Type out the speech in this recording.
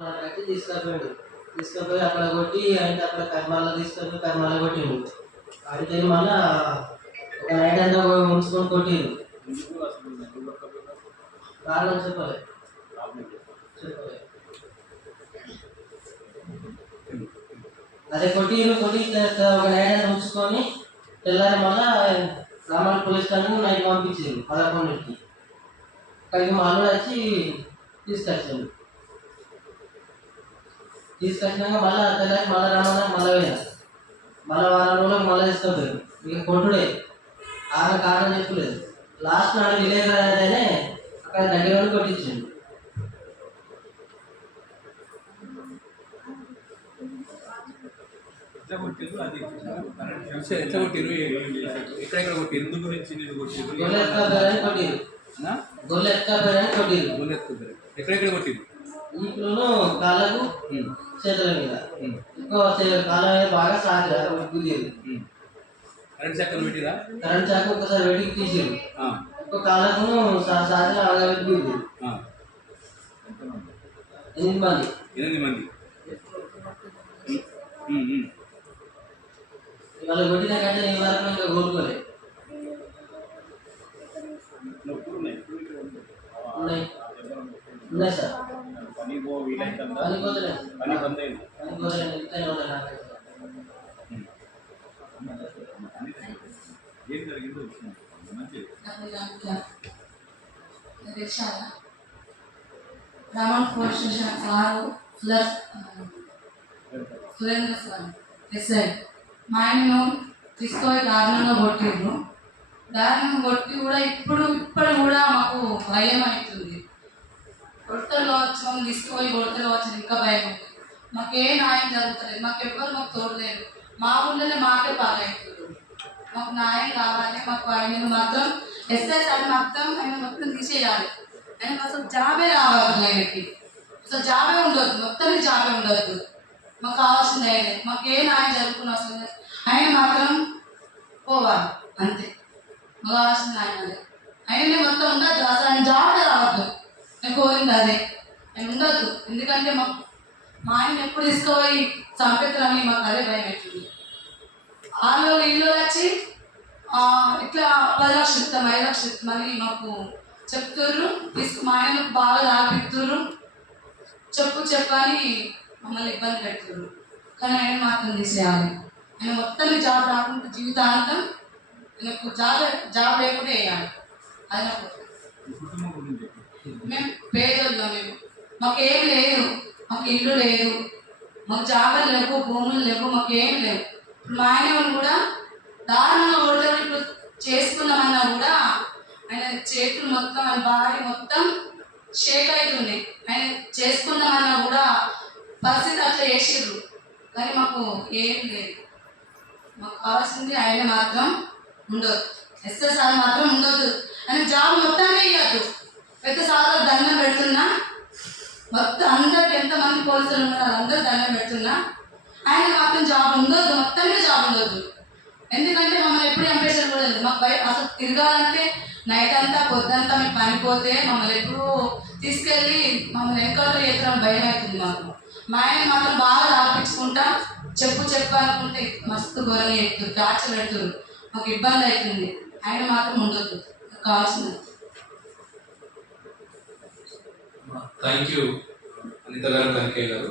కట్టి తీసుకపోయాడు. తీసుకపోయి అక్కడ కొట్టి అయితే అక్కడ కర్మాల తీసుకొని కర్మాల కొట్టిండు. అయితే మళ్ళా ఒక నైట్ అంతా ఉంచుకొని కొట్టిండు. కారణం చెప్పలేదు. అదే కొట్టిండు. కొట్టి ఒక నైట్ అంతా ఉంచుకొని తెల్లారి మళ్ళా రామాల పోలీస్ స్టేషన్ నైట్ పంపించింది 11కి. అక్కడికి మా అల్లుడు వచ్చి తీసుకొచ్చాడు. తీసుకొచ్చినాక మళ్ళీ తెల్లారి మళ్ళీ రమ్మన్నా మళ్ళీ పోయినా. మళ్ళీ వారం రోజులకు మళ్ళీ తీసుకపోయారు. ఇక కొట్టుడే కారణం చెప్పలేదు. లాస్ట్ నాడు విలేజ్ అయితేనే అక్కడ దగ్గర కొట్టించిండు. ఎక్కడెక్కడ కొట్టిరు? ఇంట్లోనూ కాళ్ళకు చేతుల మీద ఎక్కువ కాళ్ళ మీద బాగా సాగిరా గుద్దిరు. కరెంట్ శాఖలు పెట్టిరా? కరెంట్ శాఖ ఒకసారి వెటికి తీసిరు. ఒక కాళ్ళకు సాగిరా అలాగే గుద్దిరు. 8 మంది. వాళ్ళు కొట్టిన కంటే ఈ వరకు ఇంకా కోరుకోలే. ఉన్నాయి sir. Raman police station sir plus Surendra sir SI మా ఆయనను తీసుకొని దారుణంగా కొట్టిండ్రు. దారుణంగా కొట్టి కూడా ఇప్పుడు కూడా మాకు భయం అవుతుంది. కొడతలు కావచ్చు, మమ్మల్ని తీసుకుపోయి కొడతలు కావచ్చు ఇంకా భయం ఉంది. మాకే న్యాయం జరుగుతలేదు. మాకు తోడలేదు. మా ఊళ్ళోనే మాకే పాలవుతుంది. మాకు న్యాయం కావాలి. మాకు ఆయన మాత్రం ఎస్ఐ సార్ మొత్తం తీసేయాలి. ఆయనకు అసలు జాబే రావాలి. ఆయనకి అసలు జాబే ఉండొద్దు. మొత్తం జాబే ఉండొద్దు. మాకు కావాల్సింది ఆయన. మాకు ఏ న్యాయం జరుగుతున్న అవసరం ఆయన మాత్రం పోవాలి అంతే. మాకు కావాల్సింది ఆయననే మొత్తం ఉండద్దు. అసలు ఆయన జాబే రావద్దు. నేను కోరింది అదే. ఆయన ఉండొద్దు. ఎందుకంటే మా ఆయన ఎప్పుడు తీసుకుపోయి చంపెత్తారని మాకు అదే భయం అవుతుంది. వాళ్ళు ఇల్లు వచ్చి ఇట్లా 10 లక్షలు ఇస్తాం, 5 లక్షలు ఇస్తామని మాకు చెప్తుర్రు. మా ఆయనకు బాగా ఆపిస్తుర్రు. చెప్పని మమ్మల్ని ఇబ్బంది పెడుతుర్రు. కానీ ఆయన మాత్రం తీసేయాలి. ఆయన మొత్తాన్ని జాబ్ రాకుండా జీవితాంతం ఆయనకు జాబ్ లేకుండా వేయాలి. అది నాకు మేము పేదోళ్ళం. మాకేం లేదు. మాకు ఇల్లు లేదు. మాకు జాబులు లేవు, భూములు లేవు, మాకేం లేవు. ఇప్పుడు మా ఆయన కూడా దారుణంగా ఓడలు ఇప్పుడు చేసుకున్నామన్నా కూడా ఆయన చేతులు మొత్తం ఆయన భార్య మొత్తం షేక్ అవుతున్నాయి. ఆయన చేసుకున్నామన్నా కూడా పరిస్థితి అట్లా చేసిర్రు. కానీ మాకు ఏం లేదు. మాకు కావాల్సింది ఆయన మాత్రం ఉండొద్దు. ఎస్ఐ సార్ మాత్రం ఉండొద్దు. ఆయన జాబ్ మొత్తాన్ని ఇవ్వద్దు. పెద్ద సార్ దండం పెడుతున్నా, మొత్తం అందరికి ఎంతమంది పోలీసులు ఉన్నారో వాళ్ళందరూ దండం పెడుతున్నా, ఆయన మాత్రం జాబ్ ఉండొద్దు. మొత్తానికి జాబ్ ఉండొద్దు. ఎందుకంటే మమ్మల్ని ఎప్పుడు చంపేసారు కూడా లేదు. మాకు అసలు తిరగాలంటే నైట్ అంతా పొద్దంతా మేము పనిపోతే మమ్మల్ని ఎప్పుడు తీసుకెళ్ళి మమ్మల్ని ఎన్కౌంటర్ చేస్తామని భయం అవుతుంది మాకు. మా ఆయన మాత్రం బాగా రాపించుకుంటా చెప్పు అనుకుంటే మస్తు ఘోరంగా చెప్తారు, టార్చర్ పెడుతున్నారు. మాకు ఇబ్బంది అవుతుంది. ఆయన మాత్రం ఉండొద్దు. కావాల్సింది. థ్యాంక్ యూ అనిత గారు, కనకయ్య గారు.